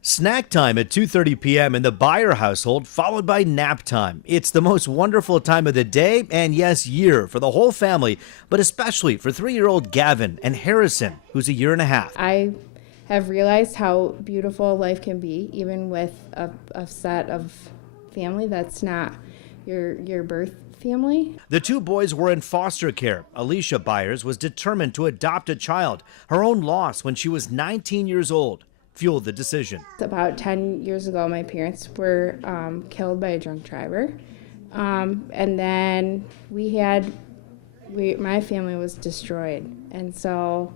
Snack time at 2:30 p.m. in the Byer household, followed by nap time. It's the most wonderful time of the day and, yes, year for the whole family, but especially for 3-year-old Gavin and Harrison, who's a year and a half. I have realized how beautiful life can be, even with a set of family that's not your birth family. The two boys were in foster care. Alicia Byers was determined to adopt a child. Her own loss when she was 19 years old fueled the decision. About 10 years ago, my parents were killed by a drunk driver. And then my family was destroyed. And so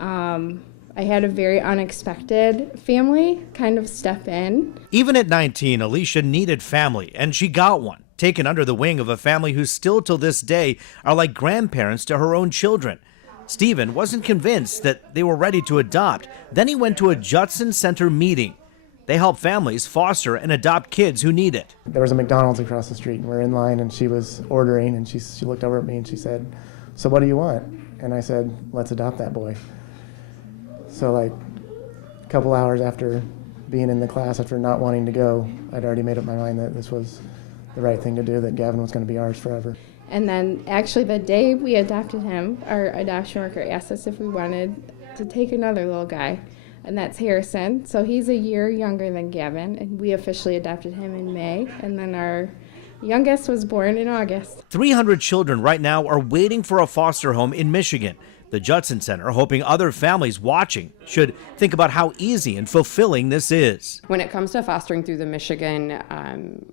I had a very unexpected family kind of step in. Even at 19, Alicia needed family, and she got one. Taken under the wing of a family who still till this day are like grandparents to her own children. Stephen wasn't convinced that they were ready to adopt. Then he went to a Judson Center meeting. They help families foster and adopt kids who need it. There was a McDonald's across the street, and we're in line, and she was ordering, and she looked over at me and she said, "So what do you want?" And I said, "Let's adopt that boy." So like a couple hours after being in the class, after not wanting to go, I'd already made up my mind that this was the right thing to do, that Gavin was going to be ours forever. And then actually the day we adopted him, our adoption worker asked us if we wanted to take another little guy, and that's Harrison. So he's a year younger than Gavin, and we officially adopted him in May, and then our youngest was born in August. 300 children right now are waiting for a foster home in Michigan. The Judson Center, hoping other families watching should think about how easy and fulfilling this is. When it comes to fostering through the Michigan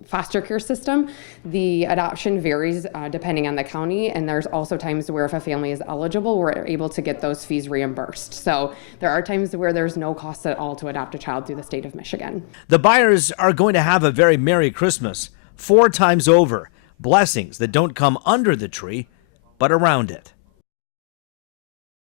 foster care system, the adoption varies depending on the county, and there's also times where if a family is eligible, we're able to get those fees reimbursed. So there are times where there's no cost at all to adopt a child through the state of Michigan. The Byers are going to have a very Merry Christmas 4 times over. Blessings that don't come under the tree, but around it.